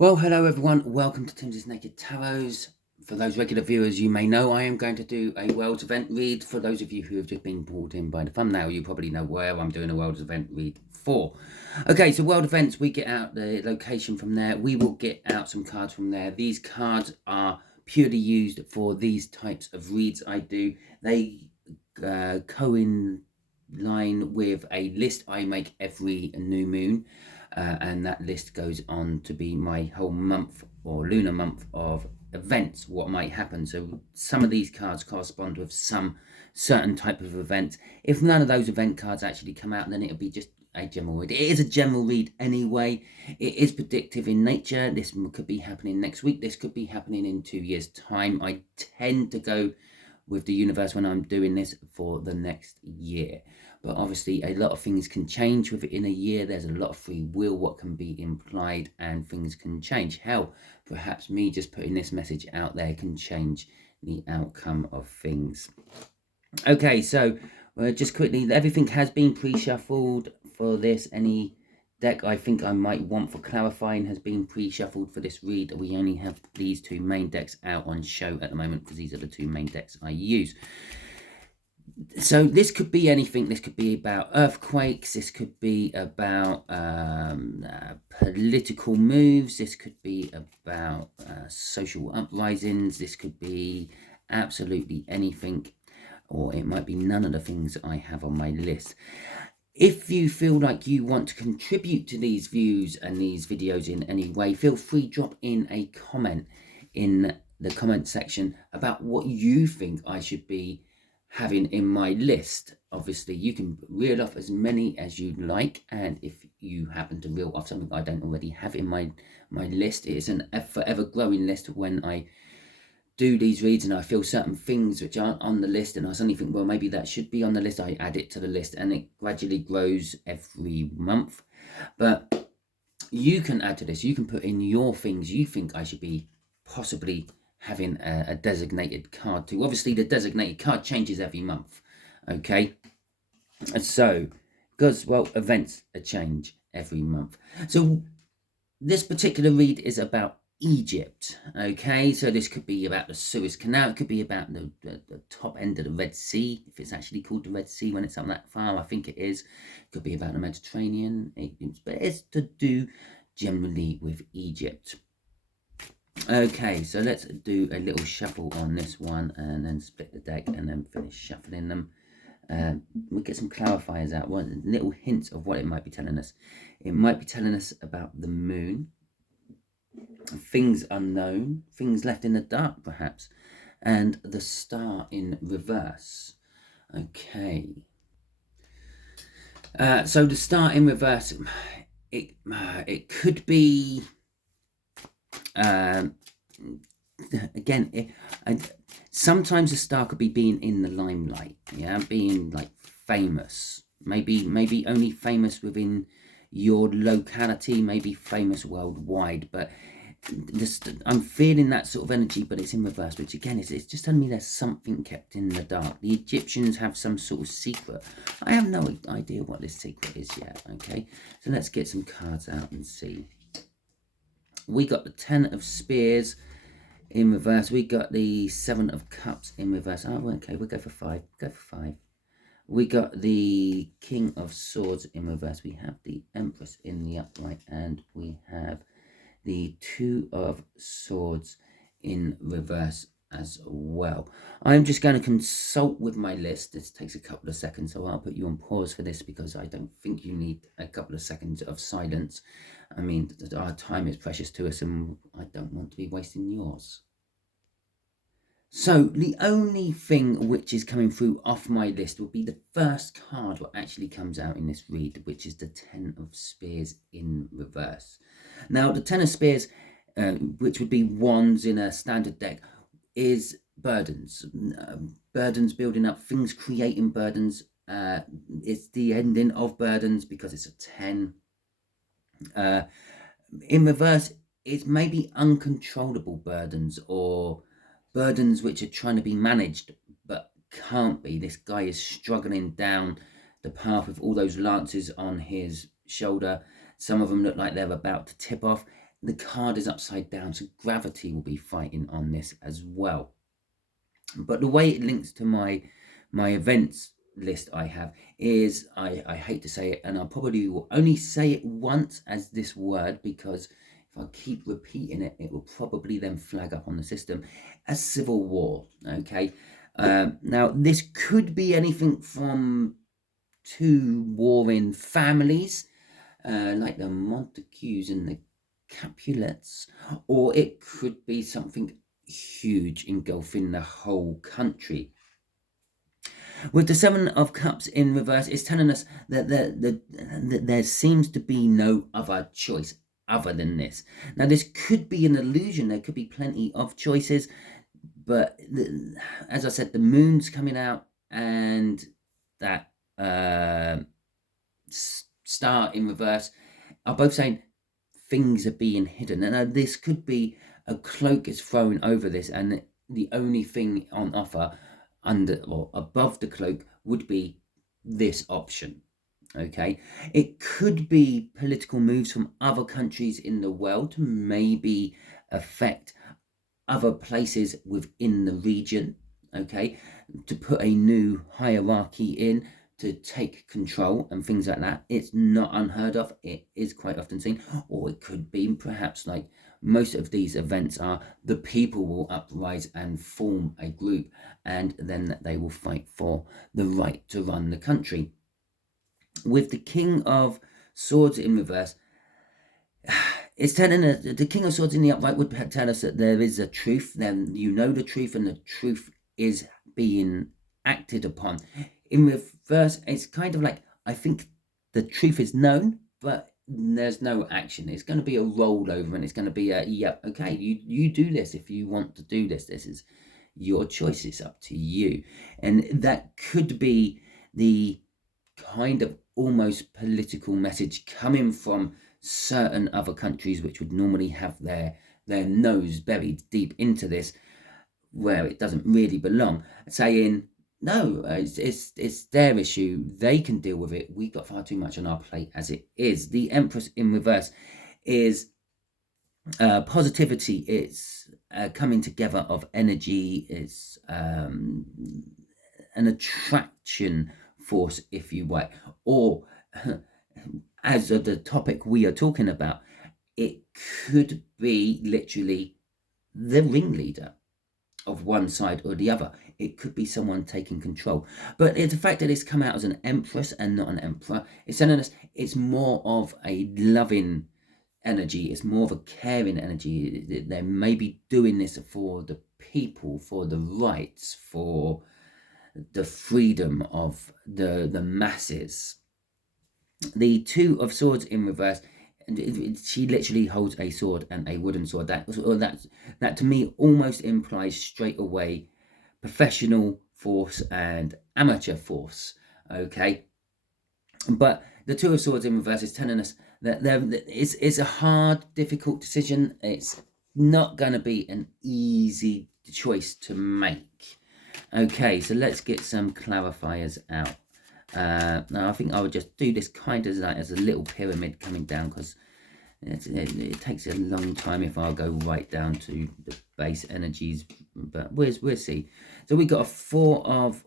Well, hello everyone. Welcome to Timsy Naked Tarots. For those regular viewers, you may know I am going to do a World's Event read. For those of you who have just been pulled in by the thumbnail, you probably know where I'm doing a World's Event read for. Okay, so World Events, we get out the location from there. We will get out some cards from there. These cards are purely used for these types of reads I do. They co-in line with a list I make every new moon. And that list goes on to be my whole month or lunar month of events, what might happen. So some of these cards correspond with some certain type of event. If none of those event cards actually come out, then it'll be just a general read. It is a general read anyway. It is predictive in nature. This could be happening next week. This could be happening in 2 years' time. I tend to go with the universe when I'm doing this for the next year. But obviously a lot of things can change within a year. There's a lot of free will what can be implied, and things can change. Hell, perhaps me just putting this message out there can change the outcome of things. Okay, so just quickly, everything has been pre-shuffled for this. Any deck I think I might want for clarifying has been pre-shuffled for this read. We only have these two main decks out on show at the moment because these are the two main decks I use. So this could be anything. This could be about earthquakes. This could be about political moves. This could be about social uprisings. This could be absolutely anything, or it might be none of the things I have on my list. If you feel like you want to contribute to these views and these videos in any way, feel free to drop in a comment in the comment section about what you think I should be having in my list. Obviously you can reel off as many as you'd like, and if you happen to reel off something I don't already have in my list, it is a forever growing list. When I do these reads and I feel certain things which aren't on the list and I suddenly think, well, maybe that should be on the list, I add it to the list, and it gradually grows every month. But you can add to this. You can put in your things you think I should be possibly having a designated card to. Obviously the designated card changes every month, okay? So because, well, events change every month. So this particular read is about Egypt, okay? So this could be about the Suez Canal. It could be about the top end of the Red Sea, if it's actually called the Red Sea when it's up that far. I think it is. It could be about the Mediterranean, but it's to do generally with Egypt. Okay, so let's do a little shuffle on this one and then split the deck and then finish shuffling them. We'll get some clarifiers out, one little hints of what it might be telling us. It might be telling us about the moon, things unknown, things left in the dark perhaps, and the star in reverse. Okay. So the star in reverse, it could be again, sometimes a star could be being in the limelight, yeah, being like famous, maybe only famous within your locality, maybe famous worldwide, but I'm feeling that sort of energy, but it's in reverse, which again it's just telling me there's something kept in the dark. The Egyptians have some sort of secret. I have no idea what this secret is yet. Okay, so let's get some cards out and see. We got the 10 of Spears in reverse. We got the 7 of Cups in reverse. Oh, okay, we'll go for 5. Go for 5. We got the King of Swords in reverse. We have the Empress in the upright, and we have the 2 of Swords in reverse as well. I'm just going to consult with my list. This takes a couple of seconds, so I'll put you on pause for this because I don't think you need a couple of seconds of silence. I mean, our time is precious to us and I don't want to be wasting yours. So the only thing which is coming through off my list will be the first card what actually comes out in this read, which is the 10 of Spears in reverse. Now the 10 of Spears, which would be wands in a standard deck, is burdens. Burdens building up, things creating burdens. It's the ending of burdens because it's a 10. In reverse, it's maybe uncontrollable burdens or burdens which are trying to be managed but can't be. This guy is struggling down the path with all those lances on his shoulder. Some of them look like they're about to tip off. the card is upside down, so gravity will be fighting on this as well. But the way it links to my events list I have is, I hate to say it, and I probably will only say it once as this word, because if I keep repeating it, it will probably then flag up on the system as civil war. Okay, now this could be anything from two warring families, like the Montagues and the Capulets, or it could be something huge engulfing the whole country. With the Seven of Cups in reverse, it's telling us that there seems to be no other choice other than this. Now, this could be an illusion. There could be plenty of choices, but as I said, the moon's coming out, and that star in reverse are both saying things are being hidden. And this could be a cloak is thrown over this, and the only thing on offer under or above the cloak would be this option. Okay, it could be political moves from other countries in the world to maybe affect other places within the region. Okay, to put a new hierarchy in, to take control and things like that. It's not unheard of. It is quite often seen. Or it could be perhaps, like most of these events are, the people will uprise and form a group, and then they will fight for the right to run the country. With the King of Swords in reverse, it's telling us, the King of Swords in the upright would tell us that there is a truth. Then you know the truth, and the truth is being acted upon. In reverse, it's kind of like, I think the truth is known, but there's no action. It's going to be a rollover, and it's going to be a, yeah, okay, you do this if you want to do this. This is your choice. It's up to you. And that could be the kind of almost political message coming from certain other countries, which would normally have their nose buried deep into this, where it doesn't really belong, saying, no, it's their issue. They can deal with it. We've got far too much on our plate as it is. The Empress in reverse is positivity. It's coming together of energy. It's an attraction force, if you will, or as the topic we are talking about, it could be literally the ringleader of one side or the other. It could be someone taking control. But it's the fact that it's come out as an empress and not an emperor. It's telling us it's more of a loving energy. It's more of a caring energy. They may be doing this for the people, for the rights, for the freedom of the masses. The Two of Swords in reverse, she literally holds a sword and a wooden sword. That to me almost implies straight away professional force and amateur force. Okay, but the Two of Swords in reverse is telling us that it's a hard, difficult decision. It's not going to be an easy choice to make. Okay, so let's get some clarifiers out. Now I think I would just do this kind of like as a little pyramid coming down, because it takes a long time if I go right down to the base energies, but we'll see. So we got a Four of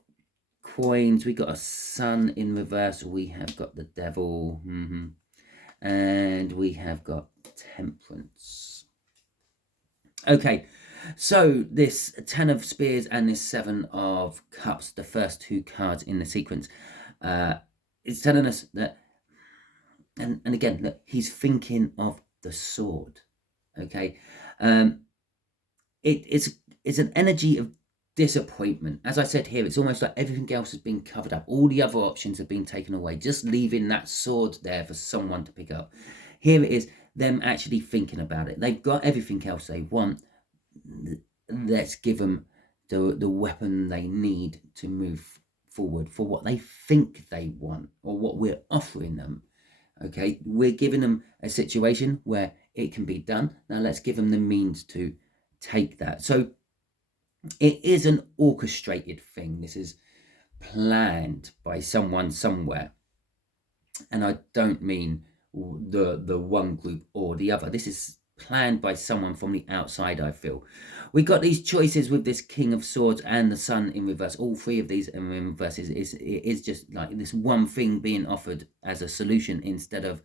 Coins, we got a Sun in reverse, we have got the Devil, and we have got Temperance. Okay, so this Ten of Spears and this Seven of Cups, the first two cards in the sequence, it's telling us that, and again, look, he's thinking of the sword. Okay, it's an energy of disappointment. As I said here, it's almost like everything else has been covered up. All the other options have been taken away, just leaving that sword there for someone to pick up. Here it is, them actually thinking about it. They've got everything else they want. Let's give them the weapon they need to move forward for what they think they want, or what we're offering them. Okay, we're giving them a situation where it can be done. Now let's give them the means to take that. So it is an orchestrated thing. This is planned by someone somewhere, and I don't mean the one group or the other. This is planned by someone from the outside, I feel. We got these choices with this King of Swords and the Sun in reverse. All three of these in reverse is just like this one thing being offered as a solution instead of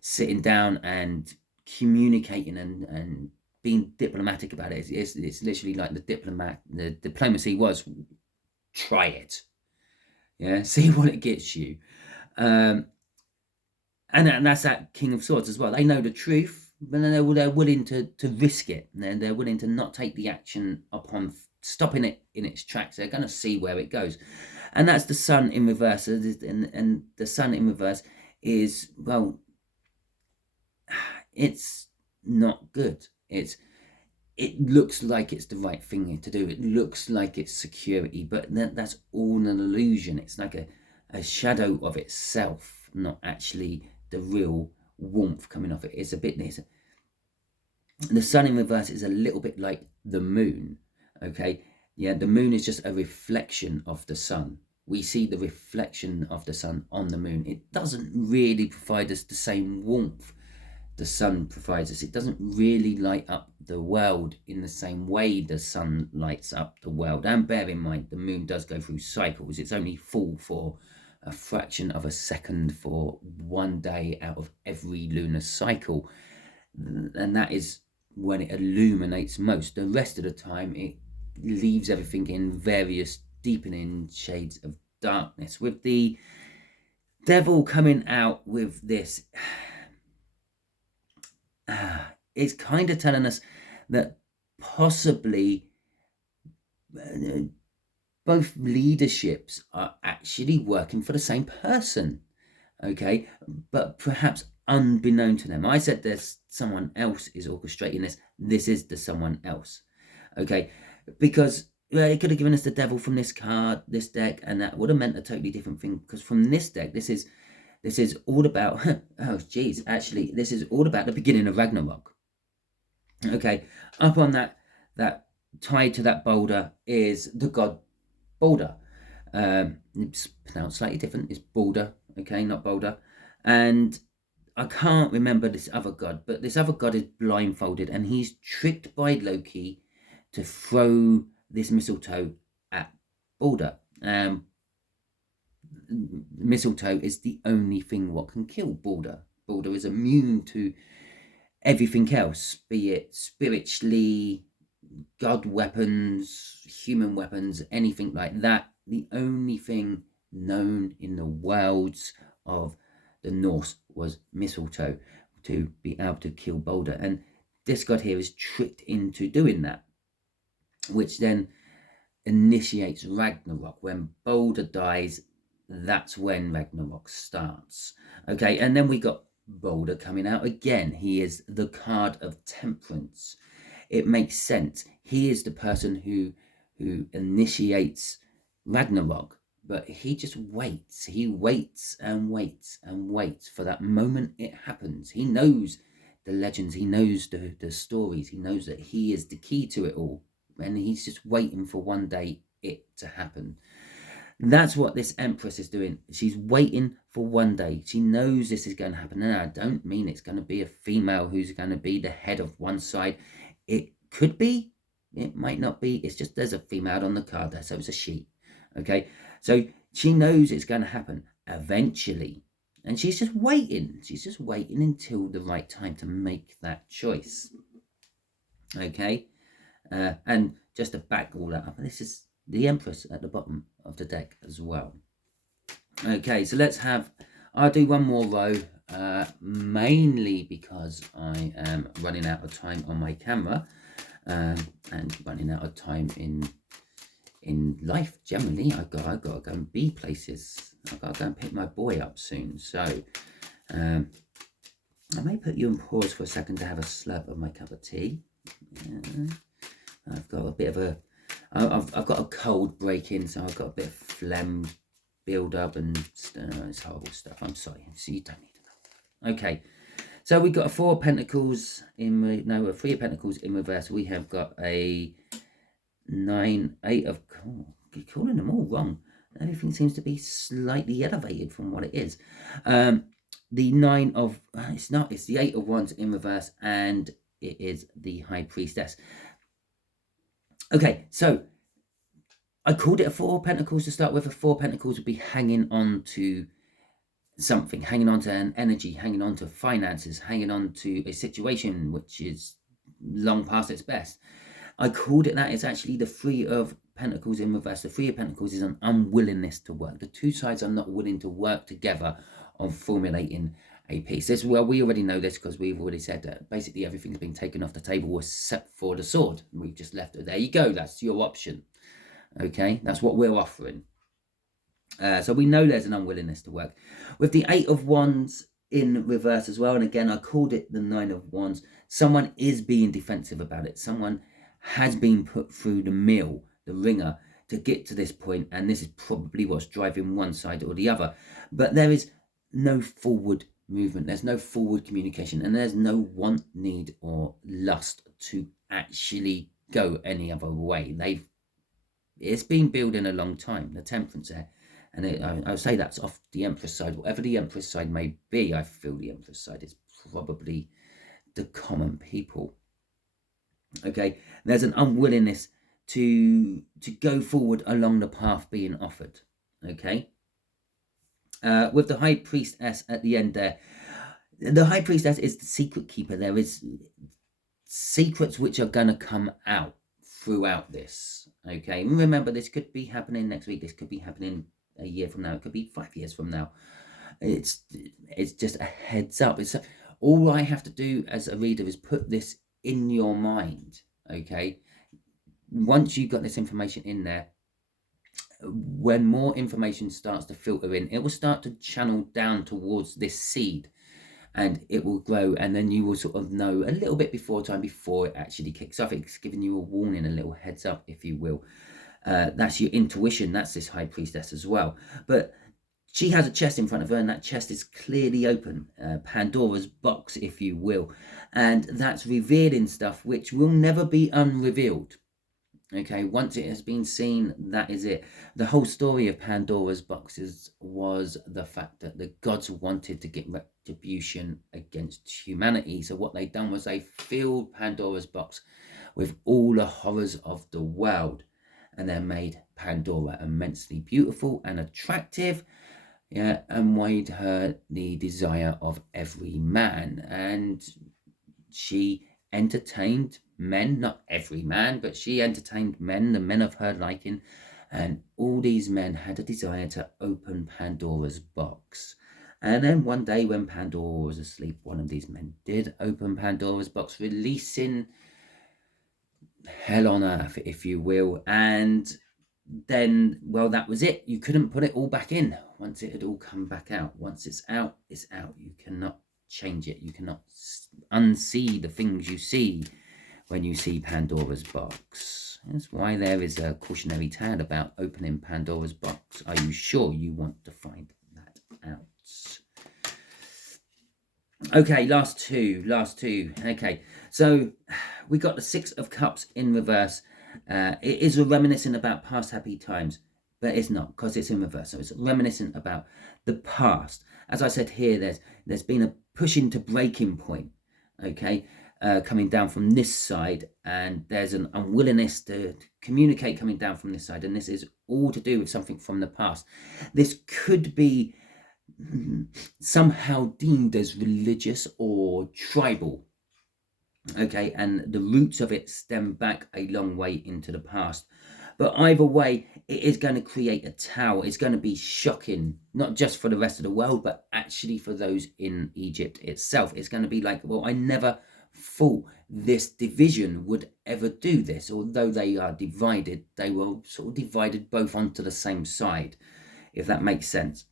sitting down and communicating and being diplomatic about it. It's literally like the diplomacy was, try it. Yeah, see what it gets you. And that's that King of Swords as well. They know the truth, but then they're willing to risk it. And they're willing to not take the action upon stopping it in its tracks. They're going to see where it goes. And that's the Sun in reverse. And the Sun in reverse is, well, it's not good. It looks like it's the right thing to do. It looks like it's security, but that's all an illusion. It's like a shadow of itself, not actually the real warmth coming off it. It's a bit this. The Sun in reverse is a little bit like the moon. Okay, yeah, the moon is just a reflection of the sun. We see the reflection of the sun on the moon. It doesn't really provide us the same warmth the sun provides us. It doesn't really light up the world in the same way the sun lights up the world. And bear in mind, the moon does go through cycles. It's only full for a fraction of a second for 1 day out of every lunar cycle. And that is when it illuminates most. The rest of the time, it leaves everything in various deepening shades of darkness. With the devil coming out with this, it's kind of telling us that possibly both leaderships are actually working for the same person, okay, but perhaps unbeknown to them. I said there's someone else is orchestrating this. This is the someone else, okay, because it could have given us the devil from this card, this deck, and that would have meant a totally different thing, because from this deck, this is all about, oh geez, actually, this is all about the beginning of Ragnarok. Okay, up on that tied to that boulder is the god Balder. It's pronounced slightly different. It's Balder, okay, not Boulder. And I can't remember this other god, but this other god is blindfolded, and he's tricked by Loki to throw this mistletoe at Balder. Mistletoe is the only thing what can kill Balder. Balder is immune to everything else, be it spiritually, god weapons, human weapons, anything like that. The only thing known in the worlds of the Norse was mistletoe to be able to kill Balder. And this god here is tricked into doing that, which then initiates Ragnarok. When Balder dies, that's when Ragnarok starts. Okay, and then we got Balder coming out again. He is the card of temperance. It makes sense. He is the person who initiates Ragnarok, but he just waits. He waits and waits and waits for that moment it happens. He knows the legends. He knows the stories. He knows that he is the key to it all, and he's just waiting for one day it to happen. That's what this Empress is doing. She's waiting for one day. She knows this is going to happen. And I don't mean it's going to be a female who's going to be the head of one side. It could be. It might not be. It's just there's a female on the card there, so it's a she. Okay? So she knows it's going to happen eventually. And she's just waiting. She's just waiting until the right time to make that choice. Okay? And just to back all that up, this is the Empress at the bottom of the deck as well. Okay, so I'll do one more row, mainly because I am running out of time on my camera, and running out of time in life generally. I've got to go and be places. I've got to go and pick my boy up soon. So I may put you on pause for a second to have a slurp of my cup of tea. I've got a bit of I've got a cold break in, so I've got a bit of phlegm build up, and it's horrible stuff. I'm sorry, so you don't need to know. Okay, so we've got a 4 of Pentacles a 3 of Pentacles in reverse. We have got a 9, 8 of, you're calling them all wrong. Everything seems to be slightly elevated from what it is. The 9 of, it's not, it's the 8 of Wands in reverse, and it is the High Priestess. Okay, so I called it a Four of Pentacles to start with. A Four of Pentacles would be hanging on to something, hanging on to an energy, hanging on to finances, hanging on to a situation which is long past its best. I called it that. It's actually the Three of Pentacles in reverse. The Three of Pentacles is an unwillingness to work. The two sides are not willing to work together on formulating a piece. This, well, we already know this because we've already said that basically everything's been taken off the table except for the sword. We've just left it. There you go. That's your option. Okay, that's what we're offering. So we know there's an unwillingness to work. With the Eight of Wands in reverse as well, and again, I called it the Nine of Wands. Someone is being defensive about it. Someone has been put through the mill, the ringer, to get to this point, and this is probably what's driving one side or the other. But there is no forward movement. There's no forward communication, and there's no want, need, or lust to actually go any other way. It's been building a long time, the Temperance there. And I would say that's off the Empress side. Whatever the Empress side may be, I feel the Empress side is probably the common people. Okay, there's an unwillingness to go forward along the path being offered. Okay, with the High Priestess at the end there, the High Priestess is the secret keeper. There is secrets which are going to come out throughout this. Okay, remember, this could be happening next week. This could be happening a year from now. It could be 5 years from now. It's just a heads up. It's all I have to do as a reader is put this in your mind. Okay, once you've got this information in there, when more information starts to filter in, it will start to channel down towards this seed, and it will grow, and then you will sort of know a little bit before it actually kicks off. It's giving you a warning, a little heads up, if you will. That's your intuition. That's this High Priestess as well. But she has a chest in front of her, and that chest is clearly open, Pandora's box, if you will, and that's revealing stuff which will never be unrevealed. Okay, once it has been seen, that is it. The whole story of Pandora's boxes was the fact that the gods wanted to get retribution against humanity. So what they've done was they filled Pandora's box with all the horrors of the world, and they made Pandora immensely beautiful and attractive, yeah, and made her the desire of every man. And she entertained men, not every man, but she entertained men, the men of her liking, and all these men had a desire to open Pandora's box. And then one day when Pandora was asleep, one of these men did open Pandora's box, releasing hell on earth, if you will. And then, well, that was it. You couldn't put it all back in once it had all come back out. Once it's out, it's out. You cannot change it. You cannot unsee the things you see when you see Pandora's box. That's why there is a cautionary tale about opening Pandora's box. Are you sure you want to find that out? Okay, last two. Okay, so we got the Six of Cups in reverse. It is a reminiscent about past happy times, but it's not, because it's in reverse. So it's reminiscent about the past. As I said here, there's been a pushing to breaking point, okay, coming down from this side, and there's an unwillingness to communicate coming down from this side, and this is all to do with something from the past. This could be somehow deemed as religious or tribal, okay, and the roots of it stem back a long way into the past. But either way, it is going to create a tower. It's going to be shocking, not just for the rest of the world, but actually for those in Egypt itself. It's going to be like, well, I never thought this division would ever do this. Although they are divided, they were sort of divided both onto the same side, if that makes sense.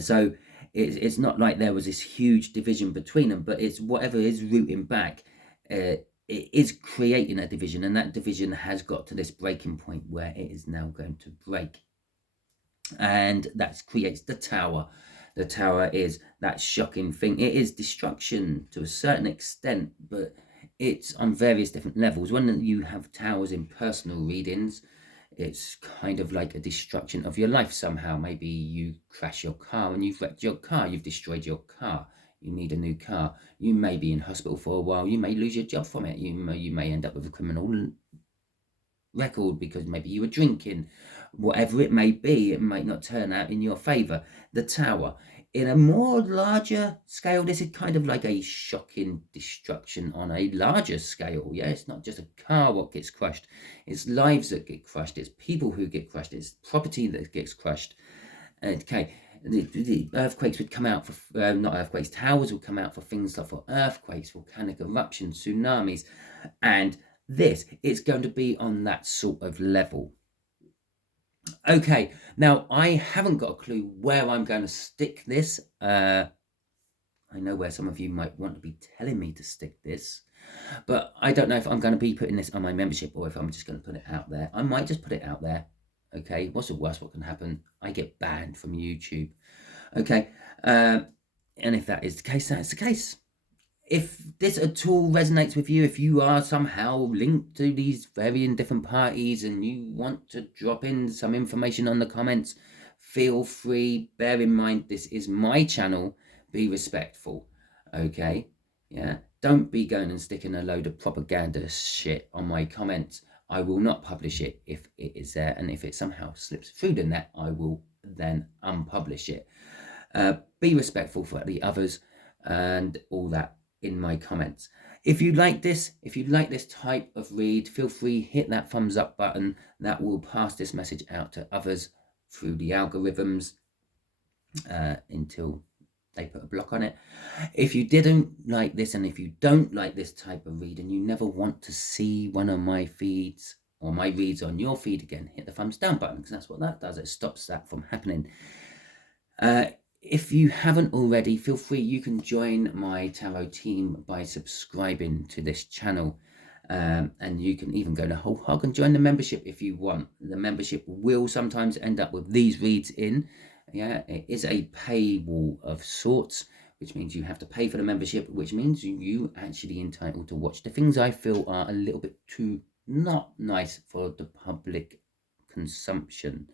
So it's not like there was this huge division between them, but it's whatever is rooting back, it is creating a division, and that division has got to this breaking point where it is now going to break, and that creates the tower. The tower is that shocking thing. It is destruction to a certain extent, but it's on various different levels. When you have towers in personal readings, it's kind of like a destruction of your life somehow. Maybe you crash your car and you've wrecked your car, you've destroyed your car, You need a new car. You may be in hospital for a while. You may lose your job from it. You may end up with a criminal record because maybe you were drinking. Whatever it may be, it might not turn out in your favour. The Tower. In a more larger scale, this is kind of like a shocking destruction on a larger scale. Yeah, it's not just a car what gets crushed. It's lives that get crushed. It's people who get crushed. It's property that gets crushed. Okay, the earthquakes would come out for, not earthquakes, towers would come out for things like for earthquakes, volcanic eruptions, tsunamis, and this, it's going to be on that sort of level. Okay, now I haven't got a clue where I'm going to stick this. I know where some of you might want to be telling me to stick this, but I don't know if I'm going to be putting this on my membership or if I'm just going to put it out there. I might just put it out there. Okay, what's the worst what can happen? I get banned from YouTube. Okay, and if that is the case, that's the case. If this at all resonates with you, if you are somehow linked to these varying different parties and you want to drop in some information on the comments, feel free. Bear in mind, this is my channel. Be respectful, okay? Yeah, don't be going and sticking a load of propaganda shit on my comments. I will not publish it if it is there, and if it somehow slips through the net, I will then unpublish it. Be respectful for the others and all that in my comments. If you like this type of read, feel free, hit that thumbs up button. That will pass this message out to others through the algorithms until they put a block on it. If you didn't like this, and if you don't like this type of read and you never want to see one of my feeds or my reads on your feed again, hit the thumbs down button, because that's what that does. It stops that from happening. If you haven't already, feel free, you can join my tarot team by subscribing to this channel. And you can even go to Whole Hog and join the membership if you want. The membership will sometimes end up with these reads in. Yeah, it is a paywall of sorts, which means you have to pay for the membership, which means you actually entitled to watch the things I feel are a little bit too not nice for the public consumption.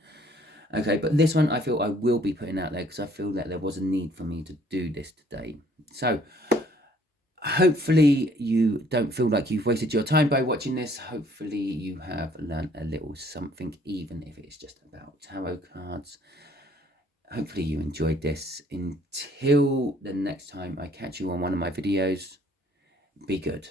Okay, but this one I feel I will be putting out there because I feel that there was a need for me to do this today. So hopefully you don't feel like you've wasted your time by watching this. Hopefully you have learned a little something, even if it's just about tarot cards. Hopefully you enjoyed this. Until the next time I catch you on one of my videos, be good.